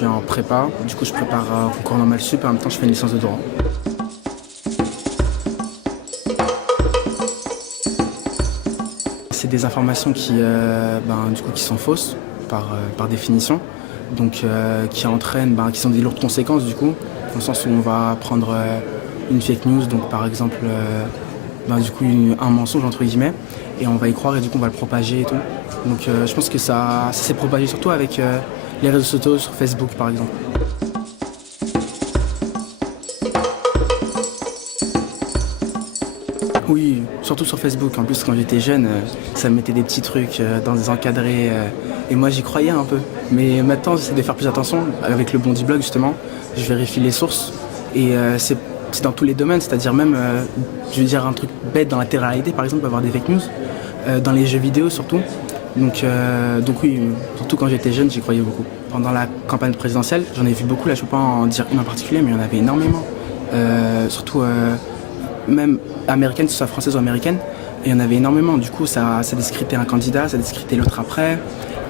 suis en prépa. Du coup, je prépare un concours normal sup et en même temps, je fais une licence de droit. C'est des informations qui sont fausses par définition, donc qui entraînent, qui sont des lourdes conséquences du coup, dans le sens où on va prendre une fake news, donc par exemple un mensonge entre guillemets, et on va y croire et du coup on va le propager et tout. Donc je pense que ça s'est propagé surtout avec les réseaux sociaux, sur Facebook par exemple. Oui, surtout sur Facebook. En plus, quand j'étais jeune, ça me mettait des petits trucs dans des encadrés. Et moi, j'y croyais un peu. Mais maintenant, j'essaie de faire plus attention. Avec le Bondi Blog, justement, je vérifie les sources. Et c'est dans tous les domaines. C'est-à-dire même, je veux dire, un truc bête dans la télé-réalité, par exemple, avoir des fake news. Dans les jeux vidéo, surtout. Donc oui, surtout quand j'étais jeune, j'y croyais beaucoup. Pendant la campagne présidentielle, j'en ai vu beaucoup. Là, je ne peux pas en dire une en particulier, mais il y en avait énormément. Surtout... même américaine, que ce soit française ou américaine, et il y en avait énormément. Du coup, ça discréditait un candidat, ça discréditait l'autre après.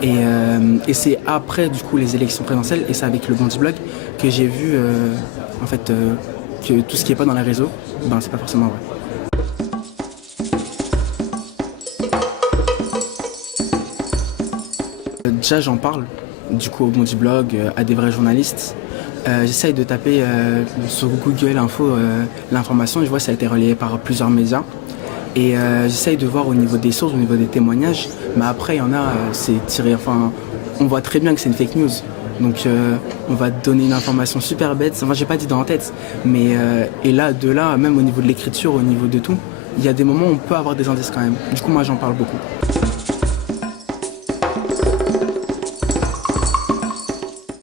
Et c'est après, du coup, les élections présidentielles, et c'est avec le Bondi Blog, que j'ai vu, que tout ce qui n'est pas dans les réseaux, c'est pas forcément vrai. Déjà, j'en parle, du coup, au Bondi Blog, à des vrais journalistes. J'essaye de taper sur Google Info l'information, je vois que ça a été relayé par plusieurs médias. Et j'essaye de voir au niveau des sources, au niveau des témoignages, mais après il y en a, c'est tiré, on voit très bien que c'est une fake news. Donc on va te donner une information super bête, j'ai pas d'idée en tête, mais et là, de là, même au niveau de l'écriture, au niveau de tout, il y a des moments où on peut avoir des indices quand même. Du coup moi j'en parle beaucoup.